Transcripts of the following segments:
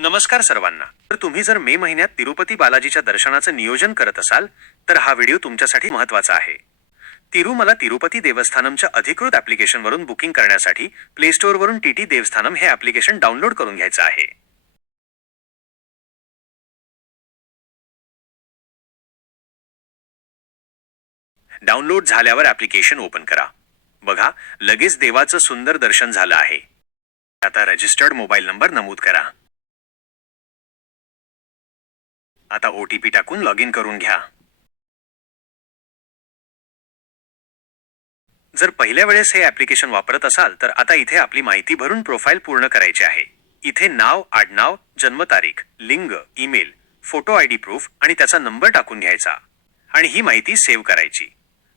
नमस्कार सर्वांना। तर तुम्ही जर मे महिन्यात तिरुपती बालाजीच्या दर्शनाचं नियोजन करत असाल तर हा व्हिडिओ तुमच्यासाठी महत्त्वाचा आहे। तिरुमला तिरुपती देवस्थानमच्या अधिकृत ॲप्लिकेशनवरून बुकिंग करण्यासाठी प्ले स्टोअरवरून टीटी देवस्थानम हे ॲप्लिकेशन डाउनलोड करून घ्यायचं आहे। डाउनलोड झाल्यावर ॲप्लिकेशन ओपन करा। बघा, लगेच देवाचं सुंदर दर्शन झालं आहे। आता रजिस्टर्ड मोबाईल नंबर नमूद करा। आता OTP टाकून लॉग इन करून घ्या। जर पहिल्या वेळेस हे ॲप्लिकेशन वापरत असाल तर आता इथे आपली माहिती भरून प्रोफाइल पूर्ण करायची आहे। इथे नाव, आडनाव, जन्मतारीख, लिंग, ईमेल, फोटो ID प्रूफ आणि त्याचा नंबर टाकून घ्यायचा आणि ही माहिती सेव्ह करायची।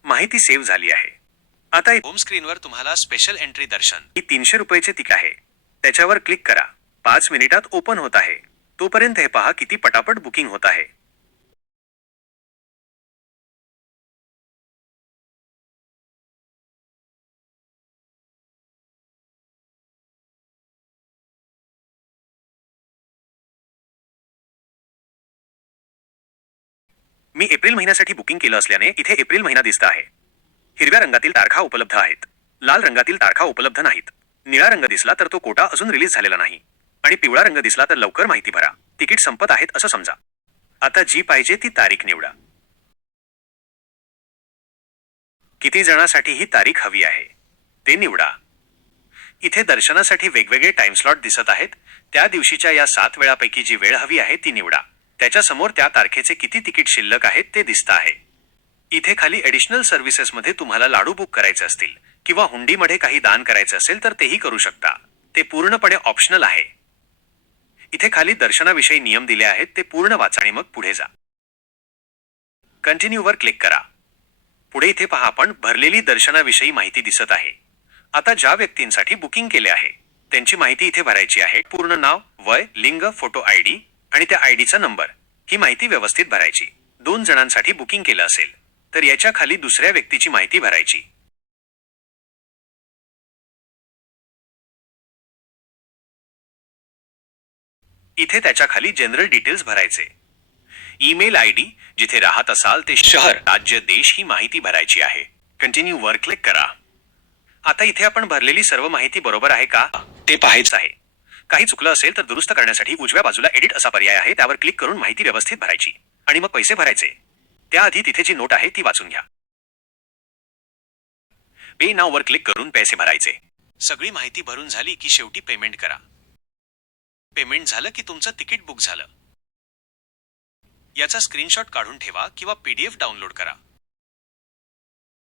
माहिती सेव्ह झाली आहे। आता होम स्क्रीनवर तुम्हाला स्पेशल एंट्री दर्शन ही 300 रुपयाचे तिकीट आहे, त्याच्यावर क्लिक करा। 5 मिनिटात ओपन होत आहे। तोपर्यंत हे पहा किती पटापट बुकिंग होत आहे। मी एप्रिल महिन्यासाठी बुकिंग केलं असल्याने इथे एप्रिल महिना दिसत आहे। हिरव्या रंगातील तारखा उपलब्ध आहेत, लाल रंगातील तारखा उपलब्ध नाहीत। निळा रंग दिसला तर तो कोटा अजून रिलीज झालेला नाही आणि पिवळा रंग दिसला तर लवकर माहिती भरा, तिकीट संपत आहेत असं समजा। आता जी पाहिजे ती तारीख निवडा। किती जणांसाठी ही तारीख हवी आहे ते निवडा। इथे दर्शनासाठी वेगवेगळे टाइम स्लॉट दिसत आहेत। त्या दिवशीच्या या 7 वेळापैकी जी वेळ हवी आहे ती निवडा। त्याच्या समोर त्या तारखेचे किती तिकीट शिल्लक आहेत ते दिसत आहे। इथे खाली ॲडिशनल सर्व्हिसेसमध्ये तुम्हाला लाडू बुक करायचे असतील किंवा हुंडीमध्ये काही दान करायचे असेल तर तेही करू शकता। ते पूर्णपणे ऑप्शनल आहे। इथे खाली दर्शनाविषयी नियम दिले आहेत, ते पूर्ण वाचा आणि मग पुढे जा। कंटिन्यू वर क्लिक करा। पुढे इथे पहा आपण भरलेली दर्शनाविषयी माहिती दिसत आहे। आता ज्या व्यक्तींसाठी बुकिंग केले आहे त्यांची माहिती इथे भरायची आहे। पूर्ण नाव, वय, लिंग, फोटो ID आणि त्या IDचा नंबर, ही माहिती व्यवस्थित भरायची। 2 जणांसाठी बुकिंग केलं असेल तर याच्या खाली दुसऱ्या व्यक्तीची माहिती भरायची। इथे त्याच्या खाली जनरल डिटेल्स भरायचे। ईमेल ID, जिथे राहत असाल ते शहर, राज्य, देश ही माहिती भरायची आहे। कंटिन्यू वर क्लिक करा। आता इथे आपण भरलेली सर्व माहिती बरोबर आहे का ते पाहायचं आहे। काही चुकलं असेल तर दुरुस्त करण्यासाठी उजव्या बाजूला एडिट असा पर्याय आहे, त्यावर क्लिक करून माहिती व्यवस्थित भरायची आणि मग पैसे भरायचे। त्याआधी तिथे जी नोट आहे ती वाचून घ्या। पे नाव वर क्लिक करून पैसे भरायचे। सगळी माहिती भरून झाली की शेवटी पेमेंट करा। पेमेंट झालं की तुमचं तिकीट बुक झालं। याचा स्क्रीनशॉट काढून ठेवा किंवा PDF डाउनलोड करा।